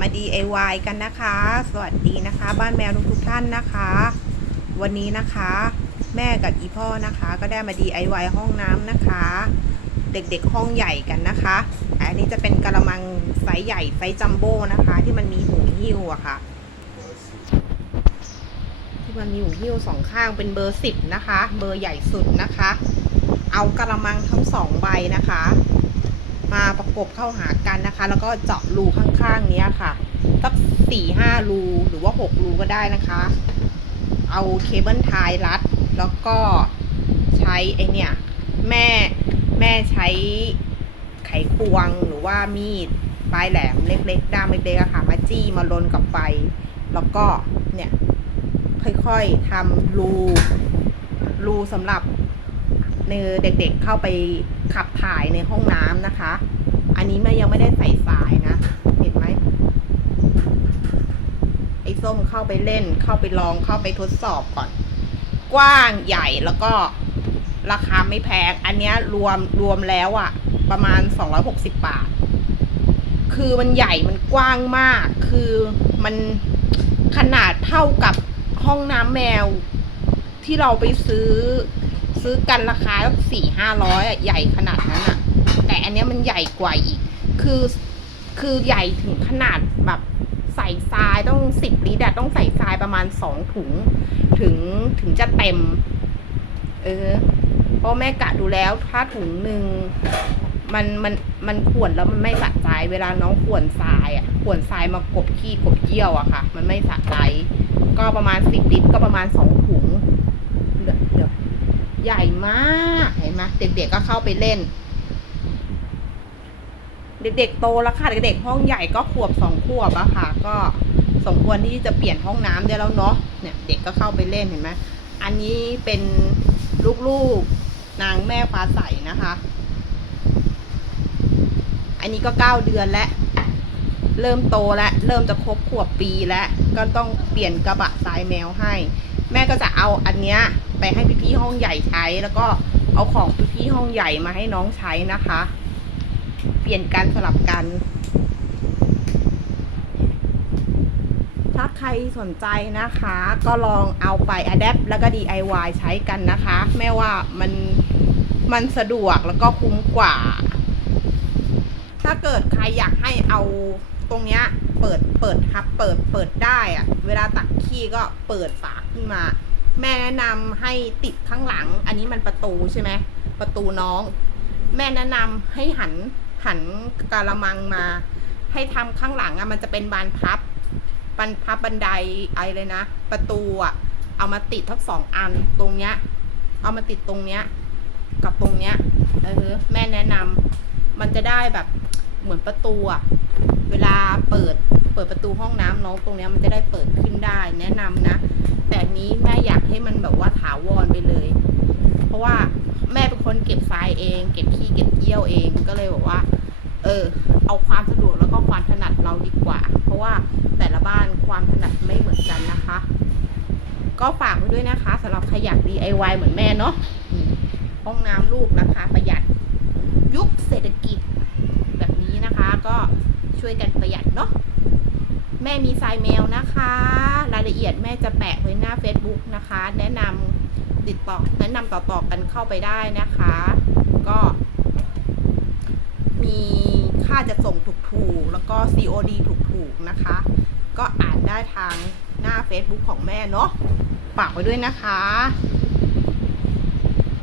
มา DIY กันนะคะ สวัสดีนะคะ บ้านแมวทุกท่านนะคะ วันนี้นะคะ แม่กับอีพ่อนะคะ ก็ได้มา DIY ห้องน้ำนะคะ เด็กๆห้องใหญ่กันนะคะอันนี้จะเป็นกระมังไซส์ใหญ่ไซส์จัมโบ้นะคะ ที่มันมีหูหิ้วอะค่ะ ที่มันมีหูหิ้วสองข้างเป็นเบอร์สิบนะคะ เบอร์ใหญ่สุดนะคะ เอากระมังทั้งสองใบนะคะ มาประกบเข้าหากันนะคะ แล้วก็เจาะรูข้างๆนี้ค่ะสักสี่ห้ารูหรือว่าหกรูก็ได้นะคะ เอาเคเบิลไทยรัด แล้วก็ใช้ไอเนี่ยแม่แม่ใช้ไขควงหรือว่ามีดปลายแหลมเล็กๆด้ามเล็กๆค่ะ มาจี้มาลนกับไฟ แล้วก็เนี่ยค่อยๆทำรูรูสำหรับ เนอเด็กๆเข้าไปขับถ่ายในห้องน้ำนะคะ อันนี้แม่ยังไม่ได้ใส่สายนะ เห็นไหมไอ้ส้มเข้าไปเล่น เข้าไปลองเข้าไปทดสอบก่อน กว้างใหญ่แล้วก็ราคาไม่แพง อันนี้รวมรวมแล้วอะประมาณ 260 บาท คือมันใหญ่มันกว้างมาก คือมันขนาดเท่ากับห้องน้ำแมวที่เราไปซื้อ ซื้อกันราคาสี่ห้าร้อยอะใหญ่ขนาดนั้นอะ แต่อันเนี้ยมันใหญ่กว่าอีก คือคือใหญ่ถึงขนาดแบบใส่ทรายต้องสิบลิตรต้องใส่ทรายประมาณสองถุง ถึงถึงจะเต็ม เออเพราะแม่กะดูแล้วถ้าถุงหนึ่งมันมันมันขวนแล้วมันไม่สะใจเวลาน้องขวนทรายอะขวนทรายมากบขี้กบเยี่ยวอะค่ะ มันไม่สะใจ ก็ประมาณสิบลิตรก็ประมาณสองถุงเดี๋ยว ใหญ่มากเห็นไหมเด็กๆก็เข้าไปเล่น เด็กๆโตแล้วค่ะเด็กๆห้องใหญ่ก็ขวบสองขวบอะค่ะ ก็สมควรที่จะเปลี่ยนห้องน้ำได้แล้วเนาะเนี่ยเด็กก็เข้าไปเล่นเห็นไหมอันนี้เป็นลูกๆนางแม่ฟ้าใสนะคะ อันนี้ก็เก้าเดือนแล้ว เริ่มโตแล้วเริ่มจะครบขวบปีแล้วก็ต้องเปลี่ยนกระบะทรายแมวให้ แม่ก็จะเอาอันเนี้ยไปให้พี่ๆห้องใหญ่ใช้ แล้วก็เอาของพี่ๆห้องใหญ่มาให้น้องใช้นะคะ เปลี่ยนกันสลับกัน ถ้าใครสนใจนะคะ ก็ลองเอาไป Adapt แล้วก็ DIY ใช้กันนะคะ แม่ว่ามันมันสะดวกแล้วก็คุ้มกว่า ถ้าเกิดใครอยากให้เอา ตรงเนี้ยเปิดเปิดทับเปิดเปิดได้อะเวลาตักขี้ก็เปิดฝาขึ้นมา แม่แนะนำให้ติดข้างหลัง อันนี้มันประตูใช่ไหมประตูน้อง แม่แนะนำให้หันหันกาละมังมา ให้ทำข้างหลังอะมันจะเป็นบานพับบันพับบันไดอะไรเลยนะ ประตูอะเอามาติดทั้งสองอันตรงเนี้ย เอามาติดตรงเนี้ย กับตรงเนี้ยเออแม่แนะนำมันจะได้แบบเหมือนประตูอะ เวลาเปิดเปิดประตูห้องน้ำน้องตรงนี้มันจะได้เปิดขึ้นได้แนะนำนะ แต่นี้แม่อยากให้มันแบบว่าถาวรไปเลย เพราะว่าแม่เป็นคนเก็บทรายเอง เก็บขี้เก็บเยี่ยวเองก็เลยบอกว่า เออ เอาความสะดวกแล้วก็ความถนัดเราดีกว่า เพราะว่าแต่ละบ้านความถนัดไม่เหมือนกันนะคะ ก็ฝากไว้ด้วยนะคะสำหรับใครอยาก DIY เหมือนแม่เนาะห้องน้ำลูกนะคะประหยัดยุคเศรษฐกิจแบบนี้นะคะก็ ช่วยกันประหยัดเนาะแม่มีทรายแมวนะคะ รายละเอียดแม่จะแปะไว้หน้า Facebook นะคะ แนะนำติดต่อแนะนำต่อๆกันเข้าไปได้นะคะ ก็ มีค่าจะส่งถูกๆ แล้วก็ COD ถูกๆนะคะ ก็อ่านได้ทางหน้า Facebook ของแม่เนาะฝากไว้ด้วยนะคะ